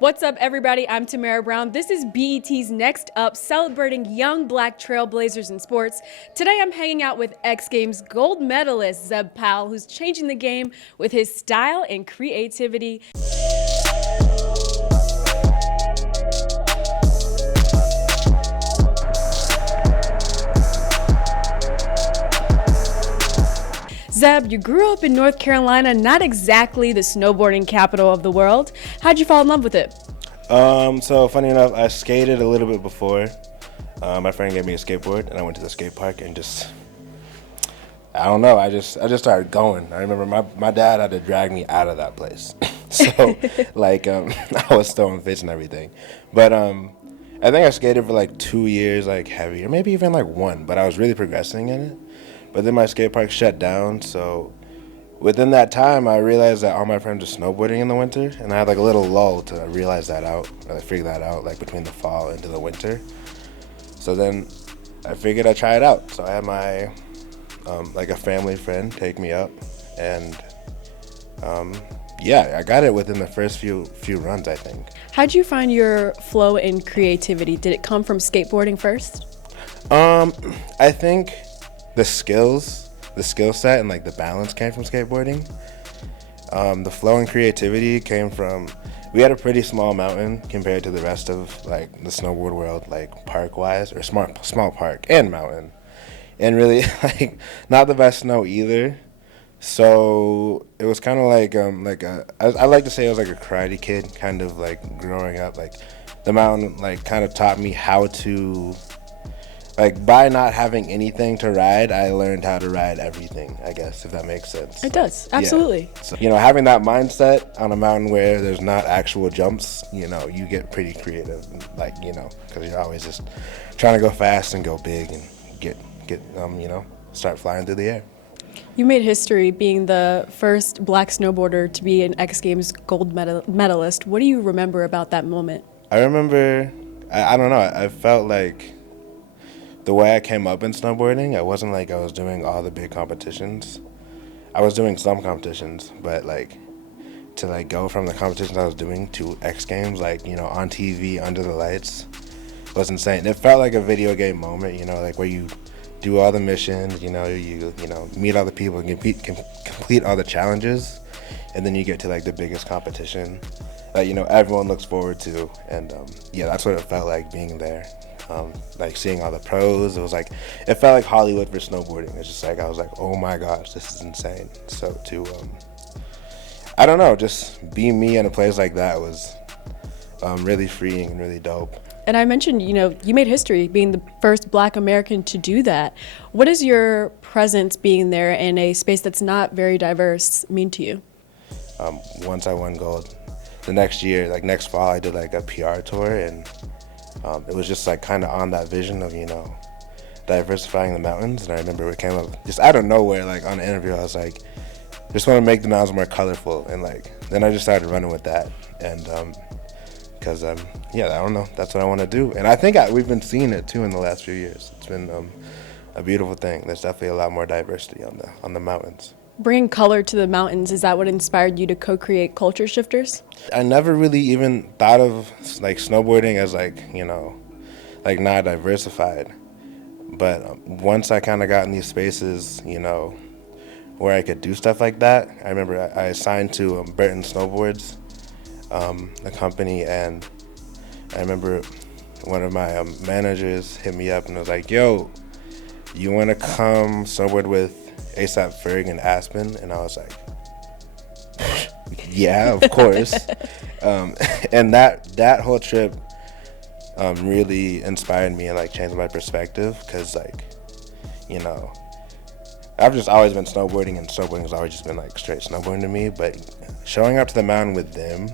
What's up, everybody? I'm Tamara Brown. This is BET's Next Up, celebrating young black trailblazers in sports. Today, I'm hanging out with X Games gold medalist Zeb Powell, who's changing the game with his style and creativity. Zeb, you grew up in North Carolina, not exactly the snowboarding capital of the world. How'd you fall in love with it? So funny enough, I skated a little bit before. My friend gave me a skateboard, and I went to the skate park and I don't know, I just started going. I remember my dad had to drag me out of that place. So, I was throwing fits and everything. But I think I skated for like 2 years, like heavy, or maybe even like one, but I was really progressing in it. But then my skate park shut down, so within that time, I realized that all my friends were snowboarding in the winter, and I had like a little lull to realize that out, or figure that out, like between the fall into the winter. So then I figured I'd try it out. So I had my, a family friend take me up, and I got it within the first few runs, I think. How'd you find your flow and creativity? Did it come from skateboarding first? I think the skill set and like the balance came from skateboarding. The flow and creativity came from, we had a pretty small mountain compared to the rest of like the snowboard world, like park wise, or small park and mountain, and really like not the best snow either. So it was kind of I like to say it was like a karate kid, kind of like growing up. Like the mountain like kind of taught me how to, like, by not having anything to ride, I learned how to ride everything, I guess, if that makes sense. It does, absolutely. Yeah. So, having that mindset on a mountain where there's not actual jumps, you get pretty creative, because you're always just trying to go fast and go big and start flying through the air. You made history being the first black snowboarder to be an X Games gold medalist. What do you remember about that moment? I remember, I don't know, I felt like the way I came up in snowboarding, I wasn't like I was doing all the big competitions. I was doing some competitions, but to go from the competitions I was doing to X Games, on TV under the lights, was insane. It felt like a video game moment, where you do all the missions, you meet all the people, and complete all the challenges, and then you get to the biggest competition that everyone looks forward to, and that's what it felt like being there. Seeing all the pros, it felt like Hollywood for snowboarding. It's just I was like, oh my gosh, this is insane. So I don't know, just being me in a place like that was really freeing and really dope. And I mentioned, you made history being the first black American to do that. What does your presence being there in a space that's not very diverse mean to you? Once I won gold, the next year, next fall, I did a PR tour, and it was just kind of on that vision of, diversifying the mountains. And I remember it came up just out of nowhere, on an interview, I was like, just want to make the mountains more colorful. And then I just started running with that. And because, I don't know, that's what I want to do. And I think we've been seeing it too in the last few years. It's been a beautiful thing. There's definitely a lot more diversity on the mountains. Bringing color to the mountains, is that what inspired you to co-create Culture Shifters? I never really even thought of snowboarding as not diversified. But once I kind of got in these spaces, where I could do stuff like that, I remember I signed to Burton Snowboards, the company, and I remember one of my managers hit me up and was like, yo, you want to come snowboard with ASAP Ferg and Aspen? And I was like, yeah, of course. And that whole trip really inspired me and changed my perspective, because I've just always been snowboarding, and snowboarding has always just been straight snowboarding to me. But showing up to the mountain with them,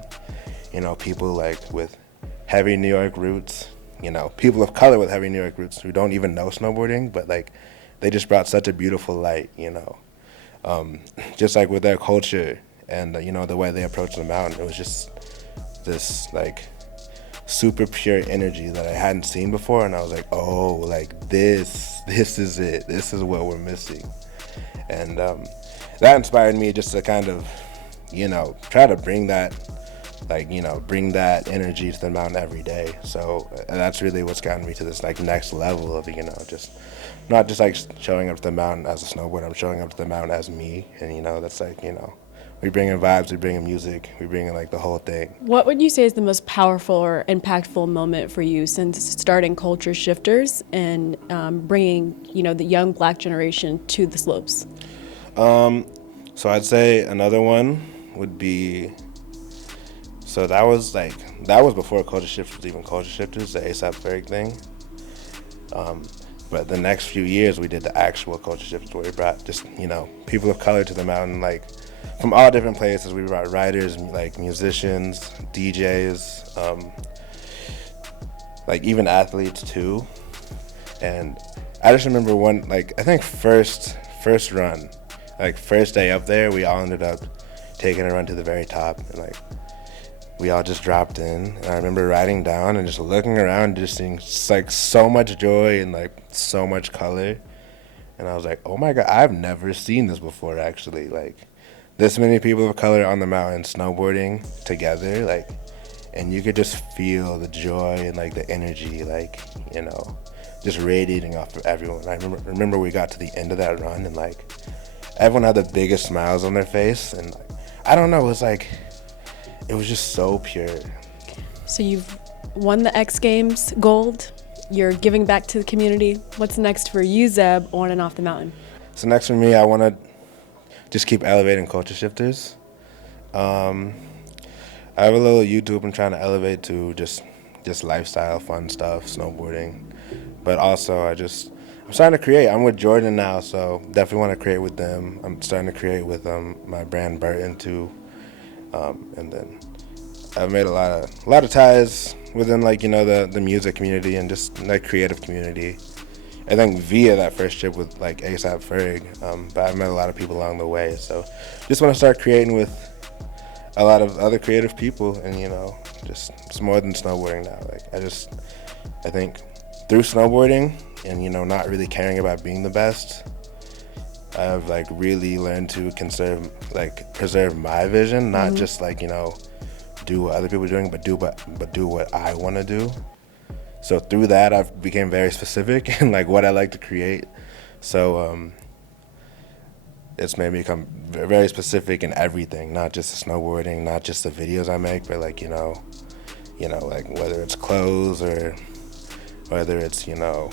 people with heavy New York roots, people of color with heavy New York roots who don't even know snowboarding, but they just brought such a beautiful light, just with their culture and, the way they approached the mountain. It was just this, super pure energy that I hadn't seen before. And I was like, oh, this is it. This is what we're missing. And that inspired me just to kind of, try to bring that like, you know, bring that energy to the mountain every day. So that's really what's gotten me to this like next level of, you know, just not just like showing up to the mountain as a snowboarder. I'm showing up to the mountain as me, and you know, that's like, you know, we bring in vibes, we bring in music, we bring in like the whole thing. What would you say is the most powerful or impactful moment for you since starting Culture Shifters and bringing, you know, the young Black generation to the slopes? So I'd say another one would be, so that was before Culture Shifters was even Culture Shifters, the ASAP Ferg thing. But the next few years we did the actual Culture Shifters where we brought just, you know, people of color to the mountain, like from all different places. We brought writers, like musicians, DJs, like even athletes too. And I just remember one, like I think first run, like first day up there, we all ended up taking a run to the very top, and like we all just dropped in. And I remember riding down and just looking around, just seeing like so much joy and like so much color. And I was like, oh my God, I've never seen this before actually. Like this many people of color on the mountain snowboarding together, like, and you could just feel the joy and like the energy, like, you know, just radiating off of everyone. I remember we got to the end of that run and like everyone had the biggest smiles on their face, and like, I don't know, it was just so pure. So you've won the X Games gold. You're giving back to the community. What's next for you, Zeb, on and off the mountain? So next for me, I want to just keep elevating Culture Shifters. I have a little YouTube I'm trying to elevate to just lifestyle, fun stuff, snowboarding. But also I'm starting to create. I'm with Jordan now, so definitely want to create with them. I'm starting to create with my brand Burton too. And then I've made a lot of ties within, like, you know, the music community and just like creative community. I think via that first trip with like ASAP Ferg, but I've met a lot of people along the way. So just want to start creating with a lot of other creative people, and you know, just it's more than snowboarding now. Like I think through snowboarding and, you know, not really caring about being the best, I've like really learned to preserve my vision, not just like, you know, do what other people are doing, but do what I want to do. So through that, I've became very specific in like what I like to create. So it's made me become very specific in everything, not just the snowboarding, not just the videos I make, but like, you know, like whether it's clothes or whether it's, you know,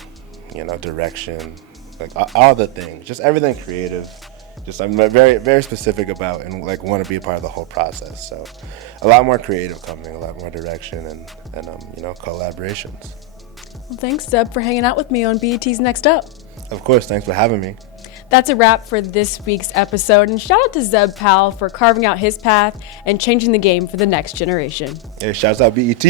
direction, like all the things, just everything creative. Just I'm very, very specific about and like want to be a part of the whole process. So a lot more creative coming, a lot more direction and you know, collaborations. Well, thanks, Zeb, for hanging out with me on BET's Next Up. Of course, thanks for having me. That's a wrap for this week's episode, and shout out to Zeb Powell for carving out his path and changing the game for the next generation. Hey, shouts out BET.